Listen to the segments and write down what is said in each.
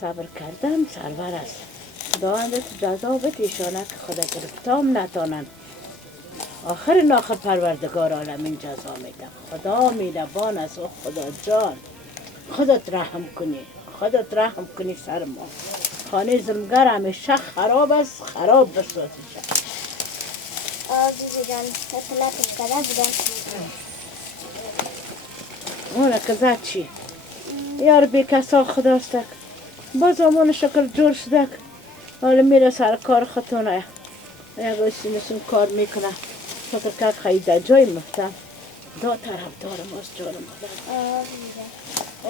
صبر کردم سرور است. خداوند جزا بتیشانه که خدا گرفتام نتانند. آخر پروردگار عالمین جزا میدم. خدا میدبان است و خدا جان. خودت رحم کنی، خودت رحم کنی سر ما. خانه ظلمگر همیشه خراب است، خراب بسازی شد. عزیز جان اطلاعاتش کده بودن اونه که زد چی؟ یار بی کسا خداستک باز امون شکر جور شدک. حالا میره سر کار خطونه یک ایسی کار میکنه. فکر که خیلی در جای مفتم دو طرف دارم از جانم خدا.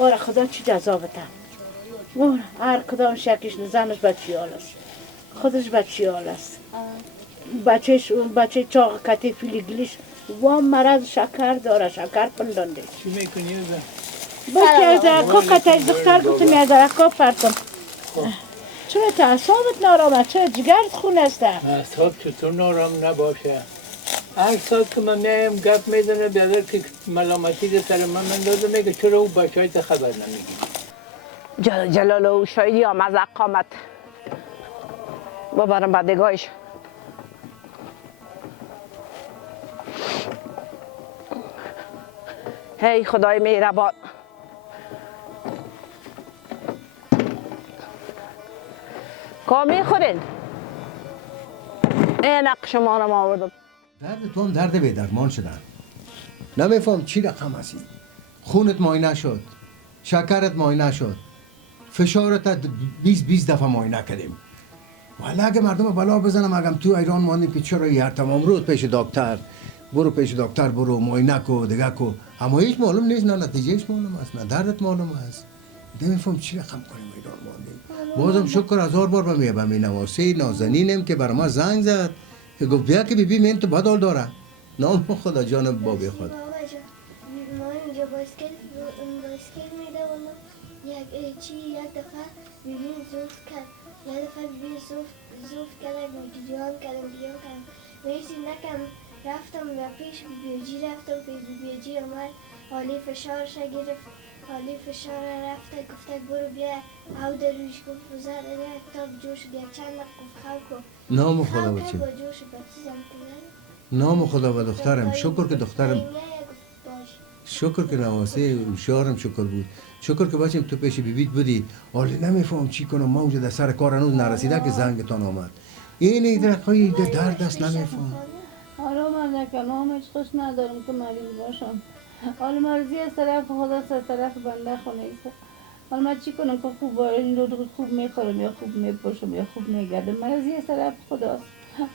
آره خدا چی جزا بتم. آره هر کدام شکیش نزنش بچیال است. خودش بچیال است. بچه چاق کتی فیلیگلیش و مرض شکر داره. شکر پندانده. چی میکنی ازم؟ باید از اکا قطعش دختر گفتم از اکا پرتم. چرا تعصابت نارامه؟ چرا جگرت خون است؟ اعصاب چطور نارام نباشه؟ هر ساعت که من میایم گپ میزنه بیادر که ملامتی ده سر من مندازه میگه چرا او بچه های خبر نمیگی؟ جلال او شایدی هم از اقامت ببرم بدگاهش. هی خدای مهربان کا میخورین؟ اینق شما رو آوردم. درد تو هم درد به درمان شدن. نمیفهم چی رقم هستی. خونت معاینه شد، شکرت معاینه شد، فشارت 20 دفعه معاینه کردیم. ولی اگه مردم بلا بزنم اگم تو ایران ماندیم که چرا هر تمام روز پیش دکتر برو، پیش دکتر برو، معاینه کو دیگه کو، اما هیچ معلوم نیست، نه نتیجهش معلوم است نه دردت معلوم است. نمیفهم چی رقم کنیم ایران ماندیم. بازم شکر 1000 بار به می نواسه نازنینم که برای ما زنگ زد که گفت بیا که بیبی من تو بدال داره. نام خدا جان بابی خود. ما اینجا باسکت میده و یک دفعه بیبین زوفت کرد. یک دفعه بیبین زوفت کرد دیان کردم میرسی نکم رفتم و پیش بیبیجی رفتم پیش بیبیجی آمد حالی فشارش گرفت. حالی فشار رفته گفته برو بیا او در روش گفت بزر کتاب جوش بیا چند گفت خلق کن. نام خدا بچه. نام خدا و دخترم. شکر که دخترم شکر که نواسه شوهرم شکر بود. شکر که بچم تو پیش بیبیت بودی. حالا نمیفهم چی کنم. ما اونجا در سر کار هنوز نرسیده که زنگتان آمد. این درخوی درد است نمیفهم. حالا من نکنم هیچ خوش ندارم که مریض باشم. حالا مرضی از طرف خدا از طرف بنده خونه ایست. حالا من چی کنم که خوب این رو خوب میخورم یا خوب میپوشم یا خوب میگردم. مرضی از طرف خداست.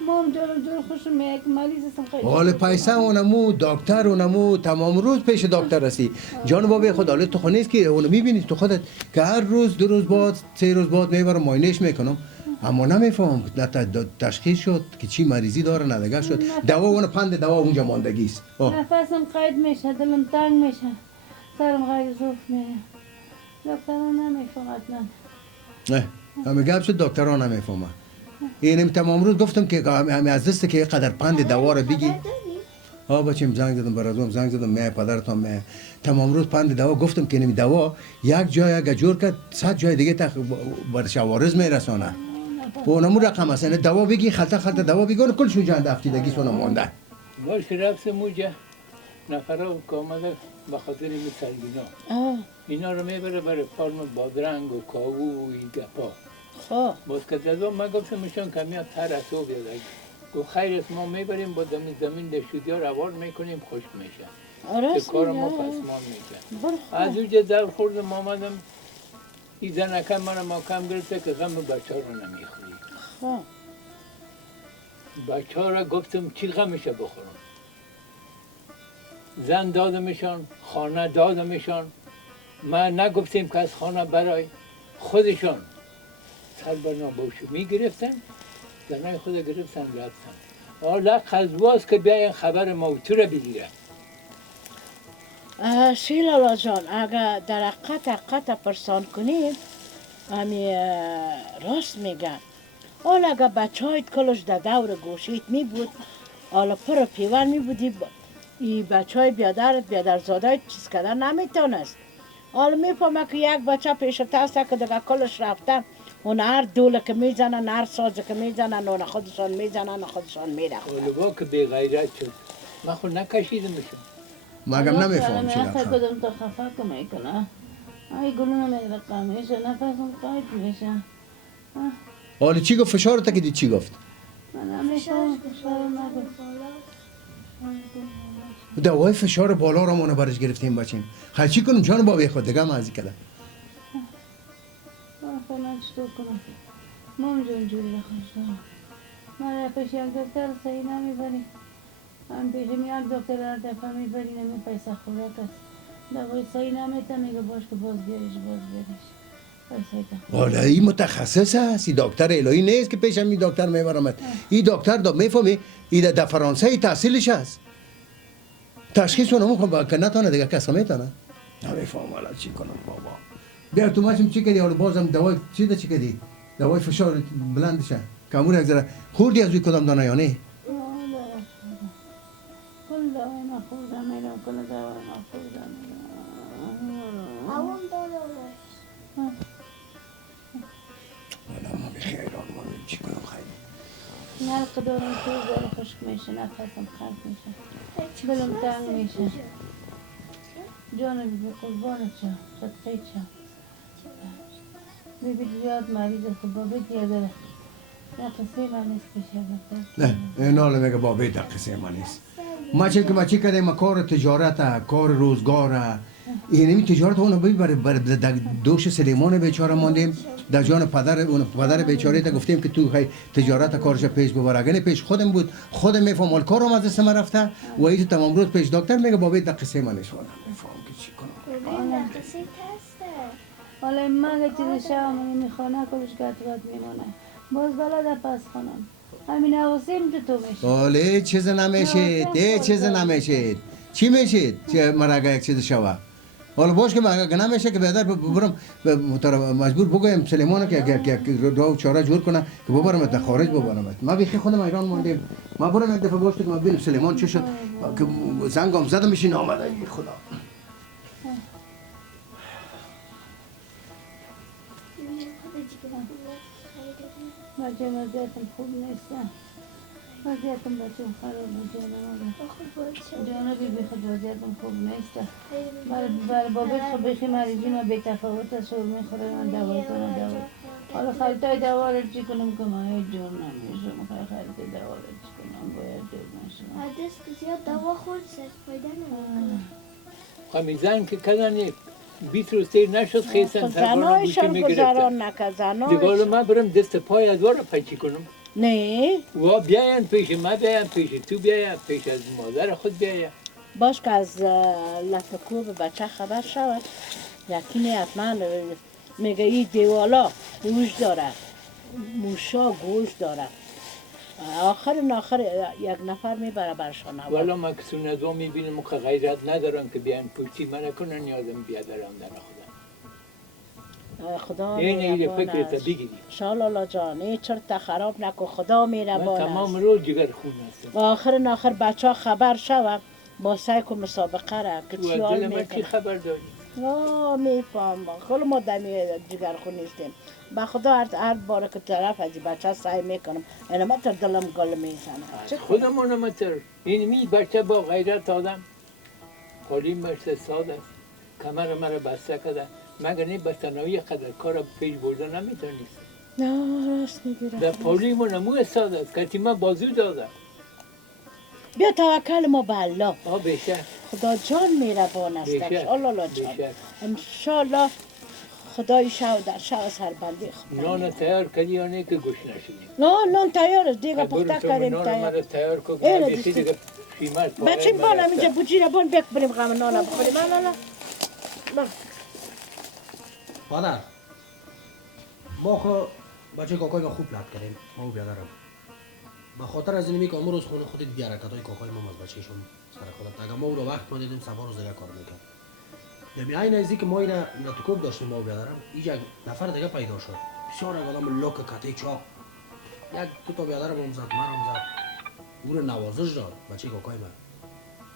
ما هم جور خوشم میاد که مریض هستم خیلی. حالا پیسه اونمو دکتر اونمو تمام روز پیش دکتر رسی. جان بابی خود حالا تو خونه است که اونو میبینی تو خودت که هر روز 2 روز بعد 3 روز بعد میبرم معاینهش میکنم. اما نمیفهم تشخیص شد که چی مریضی داره ندگه شد. دوا اون پند دوا اونجا ماندگی است. نفسم قید میشه، دلم تنگ میشه، سرم غیر زوف میه. دکتران نمیفهمد نه همه گپ شد دکتران نمیفهمه. اینم تمام روز گفتم که همه از دسته که قدر پند دوا رو بگی. بچم زنگ زدم برادرم زنگ زدم من پدرتون من تمام روز پند دوا گفتم که نمی دوا یک جای اگه جور کرد 100 جای دیگه تا بر شوارز میرسونه. و اونمو رقم است. دوا بگی خلطه دوا بگی کلشون جان افتیدگی سونه مونده. باش رفت موجه نفرا که آمده به خاطر این سرگینا اینا رو میبره برای فرم بادرنگ و کاهو و این گپا. خب باز که جزا من گفتم میشون کمیات تر از او بیاد. گفت خیر است ما میبریم با زمین دشودی ها روار میکنیم خشک میشه. آره که کار ما پسمان میشه. از اونجا در خوردم آمدم این زنکم من ما کم گرفته که غم بچه ها رو نمیخوری. خب بچه ها را گفتم چی غمشه بخورم. زن دادمشان، خانه دادمشان. من نگفتیم که از خانه برای خودشان سر بر نابوشو میگرفتن. زنای خود گرفتن رفتن. حالا قضواست که بیاین خبر موتو را بگیرن. شیلالا جان اگر در قطع پرسان کنیم همی راست میگن. حالا اگر بچه هایت کلش در دور گوشیت می بود حالا پر پیور می بودی این بچه های بیادر زاده چیز کردن نمیتونست. حالا میفهمه که یک بچه پیش هست که دیگه کلش رفتن اون هر دوله که میزنن هر سازه که میزنن اون خودشان میزنن و خودشان میره طالبا که بی غیرت شد من خود نکشیدمشون مگم نمیفهم چی رفتن رفتن کدوم تا خفه که میکنه ای گلوم میرقه میشه نفسم قاید میشه حالا چی گفت فشارت که دید چی گفت من نمیفهم دوای فشار بالا رو ما برش گرفتیم بچیم خیلی چی کنم جان بابی خود دیگه مازی کردم فعلا چطور کنم مام جون جوری خوش دارم من پیش یک دکتر صحیح نمیبری هم پیشم یک دکتر هر دفعه میبری نمی پیسه خوراک است دوای صحیح نمیتن میگه باش که باز بیاریش پیسه تا حالا این متخصص است این دکتر الهی نیست که پیشم این دکتر میبرمت این دکتر میفهمی این در فرانسه تحصیلش است تشخیص اونم خب که نتونه دیگه کسا میتونه نمیفهم حالا چی کنم بابا بیا تو ماشم چی کردی حالا بازم دوای چی کردی دوای فشار بلند شه کامور یک ذره خوردی از روی کدام دانه یا نه کل دوای نخوردم میرم کل دوای نخوردم اون داره حالا ما بخیر ما چی کنم خیلی نلق دارم تو داره خشک میشه نفسم خرد میشه دلم تنگ میشه جانم بی قربانت شم صدقه شم ببین زیاد مریض است با بیت یه داره یا قصه من نیست پیشه نه این حالا میگه بابی در قصه ما نیست ما چی کردیم ما کار تجارت کار روزگار اینمی تجارت اونو ببر در دوش سلیمان بیچاره ماندیم در جان پدر بیچاره تا گفتیم که تو خیلی تجارت کارش پیش ببر اگه پیش خودم بود خودم میفهم کارم از دست من رفته و این تمام روز پیش دکتر میگه بابی در قصه ما نیست میفهم که چی کنم حالا من چیز شام میخوانه کلش گرد میمونه باز بلده پس خانم همین حواسیم تو میشه حالا چیز نمیشید چیز نمیشید چی میشید چه مرگه یک چیز شوه حالا باش که اگه نمیشه که بهتر برم مجبور بگویم سلیمان که راه چاره جور کنه که ببرمت خارج ببرمت ما بیخی خودم ایران موندیم ما برم یک دفعه باش که ما ببینم سلیمان چه شد که زنگام زدم میشین آمده خدا بچه وضعیتم خوب نیستم وضعیتم بچه خراب بود جانا بی خود وضعیتم خوب نیستم برای بابت خب بخی مریضی ما بی تفاوت است و میخوره من دوای کنم دوای حالا خلطای دوا رو چی کنم که من هیچ جور نمیشم خلطای دوا رو چی کنم باید جور نشم عدس که زیاد دوا خورد سرد پیدا نمیکنه خمیزن که کدن 20 روز تیر نشد خیستن سربارا بوشی میگرفتن دیگه من برم دست پای ادوار رو پیچی کنم نه و بیاین پیش ما بیاین پیش تو بیاین پیش از مادر خود بیاین باش که از لطکوب بچه خبر شود یکی حتما میگه این دیوالا گوش داره موشا گوش داره آخر یک نفر میبره برشان والا من که سوندو میبینم که غیرت ندارن که بیان پشتی من کنن یادم بیادرم در خدا این فکرت بگیری شالالا جان این چرت خراب نکن خدا میربان من تمام روز جگر خون هستم آخر بچه ها خبر شود با سایکو مسابقه را که چی حال من چی خبر داری؟ میفهم خیلی ما دمی جگر خون نیستیم با خدا هر بار که طرف از بچه سعی میکنم اینا ما تر دلم گل میزنم خودمونم تر این می بچه با غیرت آدم حالی مرسه ساده است کمر مرا بسته کده مگر این بستنایی قدر کار پیش برده نمیتونیست نه راست میگیرم در پولیمون امو ساده است که ما بازو داده بیا توکل ما به الله بیشه خدا جان میربان است انشالله جان انشالله خدای شو در شو سربندی خود نان تیار کردی یا نه که گوش نشدیم نان تیار است دیگه پخته کردیم تیار کن بچه بالا اینجا بوجی را بان بک بریم غم نان بخوریم نه مادر ما خو بچه کاکای ما خوب لب کردیم ما بیادرم به خاطر از اینمی که امروز روز خونه خودت دیگه حرکتای کاکای ما از بچهشون سر خودت اگه ما او رو وقت ما دیدیم سبا روز دیگه کار میکرد در این نزدیک ما اینا نتوکوب داشتیم ما بیادرم اینجا نفر دیگه پیدا شد بسیار یک آدم لوک کته چاق یک دو تا بیادرم هم زد منم زد او رو نوازش داد بچه کاکای ما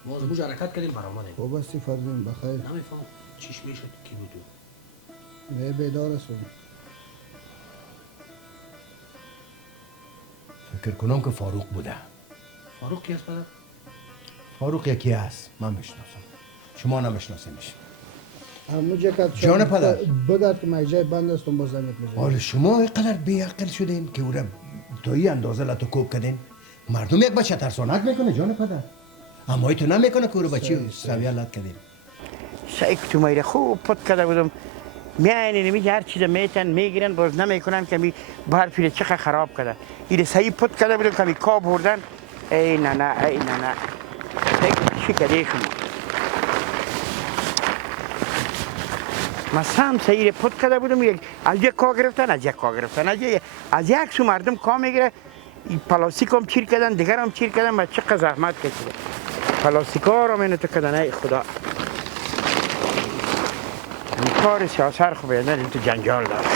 ما از موج حرکت کردیم برآمدیم خوب هستی فرزین بخیر نمیفهم چیش میشد کی بود تو؟ نه بیدار هستم. فکر کنم که فاروق بوده. فاروق کی است پدر؟ فاروق یکی هست، من میشناسم. شما نمیشناسینش. اما جکت جان پدر. بگرد که من جای بند هستم با زمینت میزنم. حالا شما اینقدر بیعقل شدین که او را تا این اندازه لاتو کوب کردین. مردم یک بچه ترسانک میکنه جان پدر. اما ای تو نمیکنه که او رو بچه سویه لات کردین. سعی تو میره خوب پت کرده بودم میاینین میگه هر چیز میتن میگیرن باز نمیکنن که می بار پیله چقدر خراب کرده این سعی پت کرده بودم که می کاب بردن ای نه نه ای نه نه چی کردی شما مثلا سعی پت کرده بودم از یک کا گرفتن از یک کا گرفتن از یک سو مردم کا میگیره پلاستیک هم چیر کردن دیگر هم چیر کردن و چقدر زحمت کشیده پلاستیکا رو منو تو کردن ای خدا این کار سیاست خوبه نه این تو جنجال داره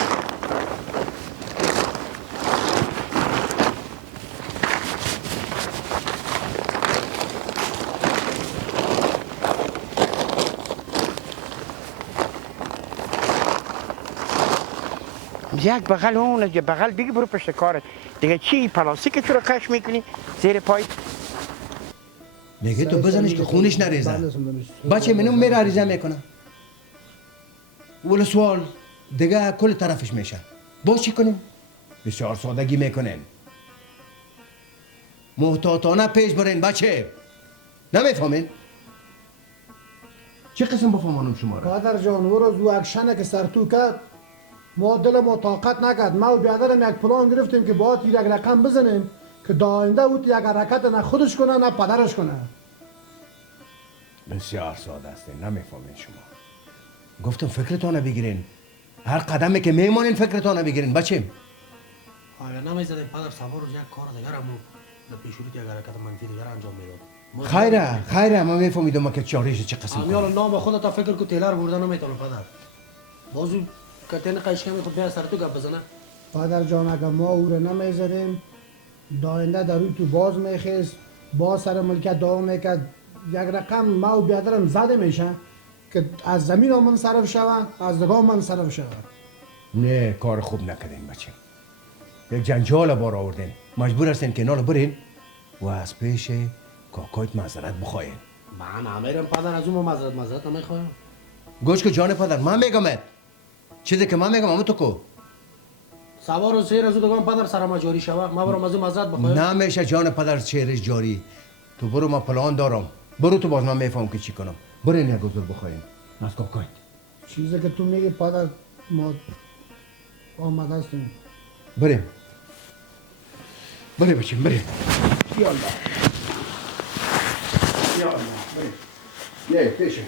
یک بغل اون یک بغل دیگه برو پشت کارت دیگه چی پلاستیک تو رو کش میکنی زیر پای میگه تو بزنش که خونش نریزه بچه منو میره عریضه میکنه ولی سوال دیگه کل طرفش میشه باز چی کنیم؟ بسیار سادگی میکنین محتاطانه پیش برین بچه نمیفهمین؟ چه قسم بفهمانم شما را؟ پدر جان او روز او اکشنه که سرتو کرد ما دل ما طاقت نکرد ما و بیادرم یک پلان گرفتیم که باید یک رقم بزنیم که داینده بود یک حرکت نه خودش کنه نه پدرش کنه بسیار ساده است نمیفهمین شما گفتم فکرتان بگیرین هر قدمی که میمونین فکرتان بگیرین بچه آیا نمیزدیم پدر سوار روز یک کار دیگر همون در پیشوری که یک حرکت منفی دیگر انجام میداد خیره ما میفهمیدم که چاریش چه قسم امیال نام خودت فکر کو تیلر برده نمیتونه پدر بازو کتن قشنگ میخواد بیا سر تو گپ بزنه پدر جان اگر ما او رو نمیزدیم داینده در روی تو باز میخیست باز سر ملکت دعا میکرد یک رقم ما و بیادرم زده میشه که از زمین من صرف شوه از دگاه من صرف شوه نه کار خوب نکردین بچه یک جنجال بار آوردین مجبور هستین که نالو برین و از پیش کاکایت معذرت بخواین من نمیرم پدر از اون معذرت نمیخوایم گوش که جان پدر من میگمت چیزی که من میگم اما تو کو سوار و سیر از اون دگاه پدر سرما جاری شوه ما برم از اون معذرت بخوایم نمیشه جان پدر چهرش جاری تو برو ما پلان دارم برو تو باز من میفهم که چی کنم برین یک گذر بخواین از کاکایت چیزی که تو میگی پدر ما آمده هستیم بریم بچیم بریم یا الله بریم یه پیشه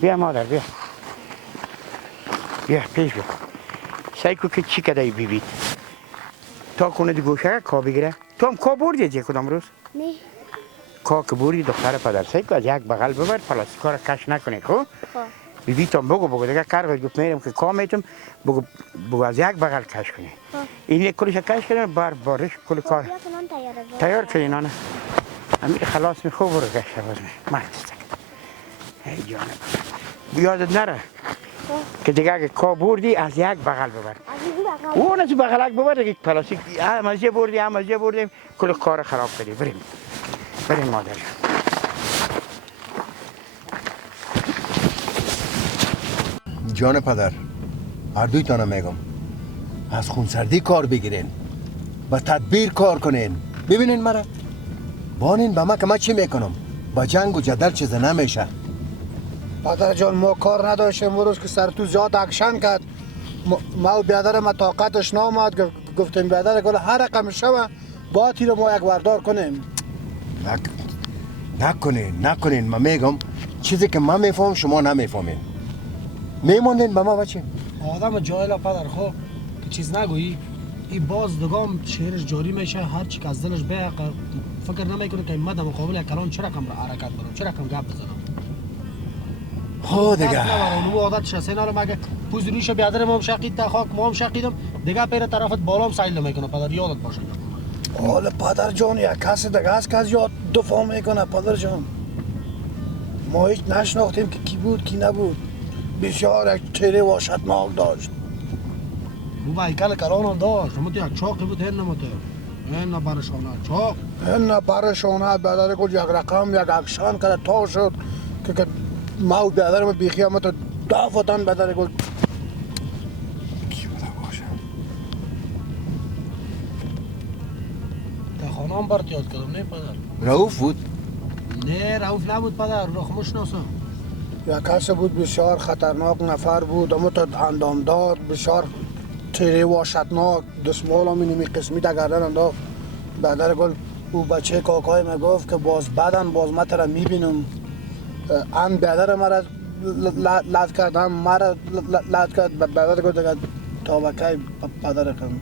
بیا مادر بیا پیش بیا سعی کن که چی کده بیبید تا کنه دی گوشه کا بگیره تو هم کا بردی از یک کدام روز؟ نه کا که بردی دختر پدر سعی کن از یک بغل ببر پلاستیکا را کش نکنی خب؟ بیبی تا بگو دیگه کار گفت میرم که کا میتم بگو از یک بغل کش کنی این یک کلش کش کنی بارش کل کار تیار کنی نه امیر خلاص می خوب برو گشته باز می مرد ای جانم بیادت نره که دیگه اگه کا بردی از یک بغل ببر اون از بغلک ببر دیگه پلاستیک هم از یه بردیم کل کار خراب کردی بریم مادر جان پدر هر دویتانم میگم از خونسردی کار بگیرین و تدبیر کار کنین ببینین مرا بانین به ما که من چی میکنم با جنگ و جدل چیزه نمیشه پدر جان ما کار نداشتیم اون روز که سرتو زیاد اکشن کرد ما و بیادرم طاقتش نامد گفتیم بیادر گل هر رقم شوه با تیر ما یک وردار کنیم نکنین من میگم چیزی که من میفهم شما نمیفهمین میمونین به ما بچه آدم جاهل پدر خب که چیز نگویی این باز دگام شعرش جاری میشه هر چی که از دلش بیه فکر نمیکنه که من در مقابل یک کلان چه رقم حرکت برم چه رقم گپ بزنم خو دیگه اونو عادت شسه نه مگه پوز روش بیادر ما شقید تا خاک ما هم شقیدم دیگه پیر طرفت بالام سایل میکنه پدر یادت باشه. حالا پدر جان یک کس دیگه است که از یاد دفاع میکنه پدر جان. ما هیچ نشناختیم که کی بود کی نبود. بسیار یک تیره وحشتناک داشت. او ویکل کلان داشت اما یک چاقی بود هر نموده این برشانه چاق این برشانه بیادر کل یک رقم یک اکشن کرده تا شد که ما و بیادرم بیخی همه تا دفتن بیادر کل کی بوده باشه. تا خانه هم برد یاد کردم نه پدر. رؤوف بود؟ نه رؤوف نبود پدر رخمش ناسم. یک کس بود بسیار خطرناک نفر بود اما تا اندام داد بسیار تیره وحشتناک دستمال هم اینمی قسمی تا گردن انداخت. بیادر گل او بچه کاکای ما گفت که باز بعدن باز ما ترا میبینم هم بیادر مرا لد کرد هم مرا لد کرد بیادر گل دیگه تا بکی پدر کن.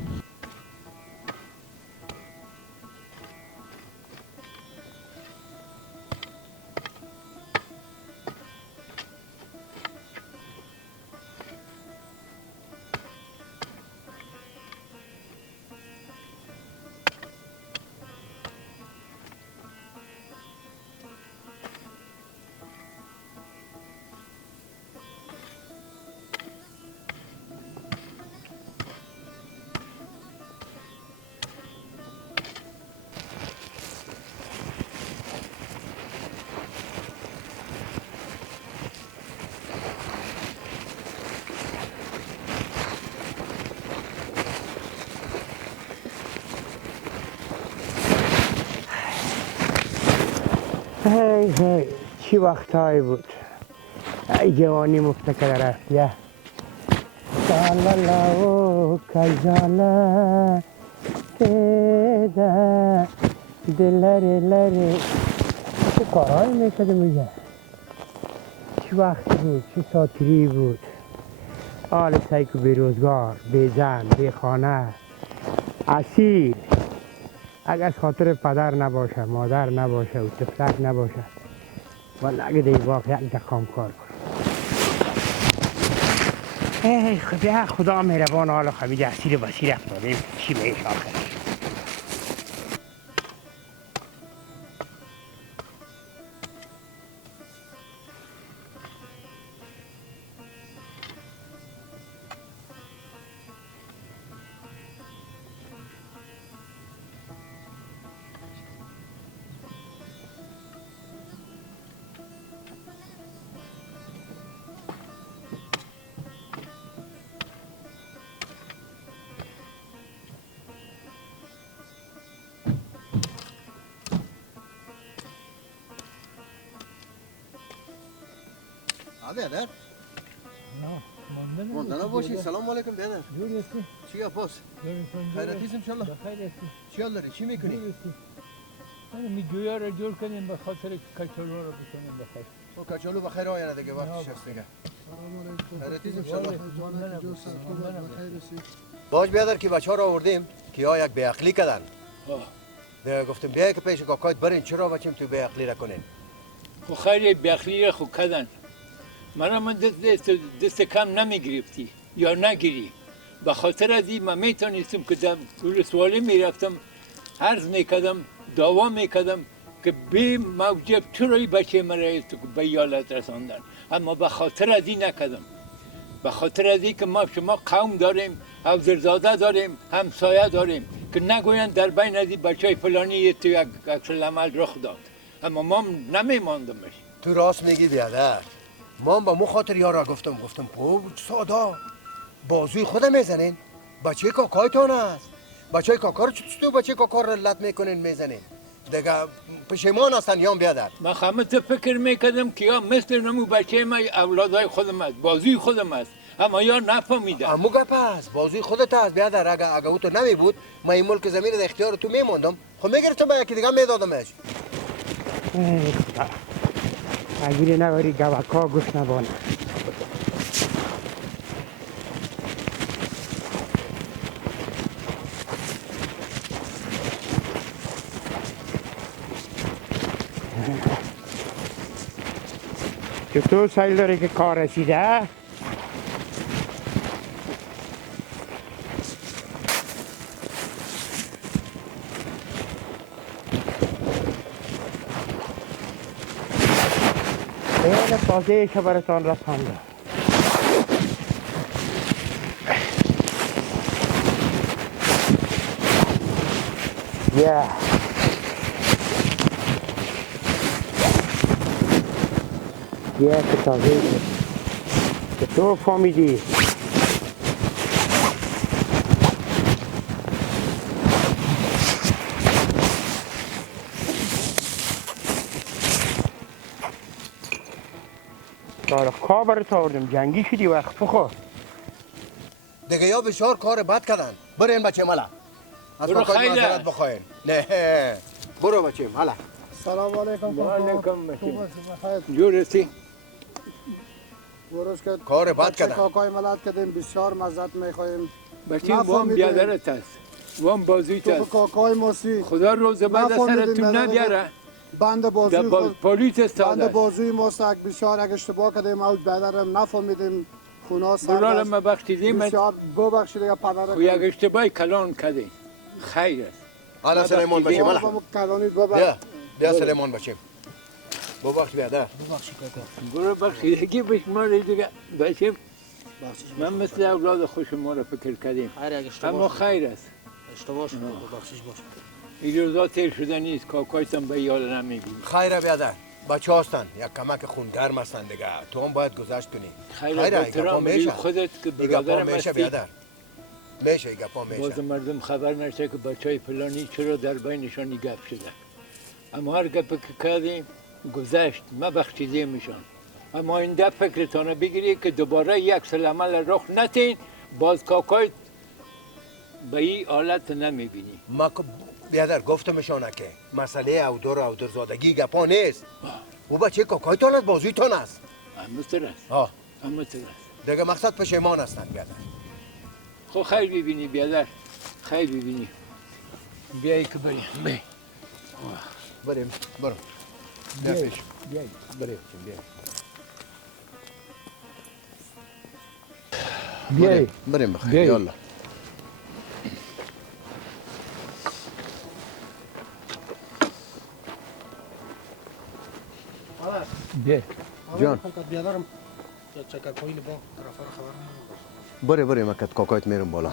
هی چی وقتایی بود ای جوانی مفتکر رفت یا سالالا و کجالا تیده دلره لره چه کارهایی میکده میگه چی وقتی بود چه ساتری بود آل سیک و بیروزگار بی زن بی خانه اسیر اگر از خاطر پدر نباشه مادر نباشه و طفلک نباشه ولی اگه دیگه واقع یک دقام کار کنم ای خدا مهربان حالا خمید اسیر بسیر افتادیم چی بهش آخر بیادر ماندنا باشی سلام علیکم بیادر چی پاس خیرتیز انشالله چی حال داری چی میکنی می جویا را جور کنیم به خاطر کچالو را بکنیم بخیر او کچالو بخیر آینه دیگه وقتش هست دیگه خیرتیز انشالله باش بیادر که بچه ها را آوردیم که ها یک بیعقلی کردن دیگه گفتم بیایی که پیش کاکایت برین چرا بچیم تو بیعقلی را کنین خو خیلی بیعقلی را خو کردن من دست کم نمیگرفتی یا نگیری به خاطر از این من میتونستم که در رسوالی میرفتم عرض میکردم دعوا میکردم که بی موجب چرای بچه مرا به ایالت رساندن اما به خاطر از این نکردم به خاطر از این که ما شما قوم داریم اوزرزاده داریم همسایه داریم که نگویند در بین از این بچه فلانی تو یک عکس العمل رخ داد اما ما نمیماندمش تو راست میگی بیادر من با مو خاطر یارا گفتم سادا بازوی خودم میزنین بچه کاکایتان است بچه کاکا رو چطور بچه کاکا رو لط میکنین میزنین دیگه پشیمان هستن یام بیادر من خمت فکر میکردم که یا مثل نمو بچه ما اولادای خودم است بازوی خودم است اما یا نفهمیدم امو گپ است بازوی خودت است بیادر اگه او تو نمی بود من این ملک زمین در اختیار تو میموندم خب میگرفتم با یکی دیگه میدادمش ای خدا اگه نواری گوکا گوش نبانه چطور سیل داره که کار رسیده؟ خیلی تازه که براتان رسانده. که تازه شد. چطور فهمیدی؟ دارخا برات آوردم جنگی شدی وقت بخور. دیگه یا بسیار کار بد کردن. برین بچه ملا. از برو کاکای خیلی. معذرت بخواین. نه برو بچه ملا. سلام علیکم. جور هستی؟ درست که کار بد بچه کردن. کاکای ملت کردیم بسیار مزد میخوایم. بچه وام بیادرت است. وام بازویت تو است. کاکای موسی خدا روز بعد نفهمیدیم سرتون بدن نبیاره. بند بازوی در خود پولیس استاد بند است. بازوی ماست بسیار اگه اشتباه کردیم او بدرم نفهمیدیم خونا سر برای دست. ما بخشیدیم بسیار ببخشید یا پدر خو یک اشتباهی کلان کردیم. خیر است. حالا سلیمان بچه ملا. کلانی ببخش. بیا سلیمان بچه. ببخش بیادر. برو بخشیدگی به شما دیگه بچه من مثل اولاد خوش ما را فکر کردیم. اما خیر است. اشتباه شد ببخشش باش. این روزا تیر شده نیست کاکایتان به یاد نمیگیم. خیره بیادر. بچه هستن یک کمک خونگرم هستن دیگه. تو هم باید گذشت کنی. خیر احترام میشه خودت که برادر میشه مستی. بیادر. میشه این گپا میشه. باز مردم خبر نشه که بچهای فلانی چرا در بینشان این گپ شده. اما هر گپ که کردیم گذشت ما بخشیده میشن. اما این ده فکرتانه بگیری که دوباره یک سل عمل رخ نتین باز کاکای به این حالت نمیبینی. ما بیادر گفتمشانه که مسئله اودر زادگی گپا نیست. او بچه کاکای تان است بازوی تان است. همونطور است. ها همونطور است. دیگه مقصد پشیمان هستند بیادر. خب خیر ببینی بیادر خیر ببینی بیایی که بریم بریم برو. بیا پیش. بیایی بریم بیایی بریم بخیر بیایی. یالا. بیایی جان. بیادرم چکر کویل با طرف خبر نمیدم. بره مکت کاکایت میرم بالا.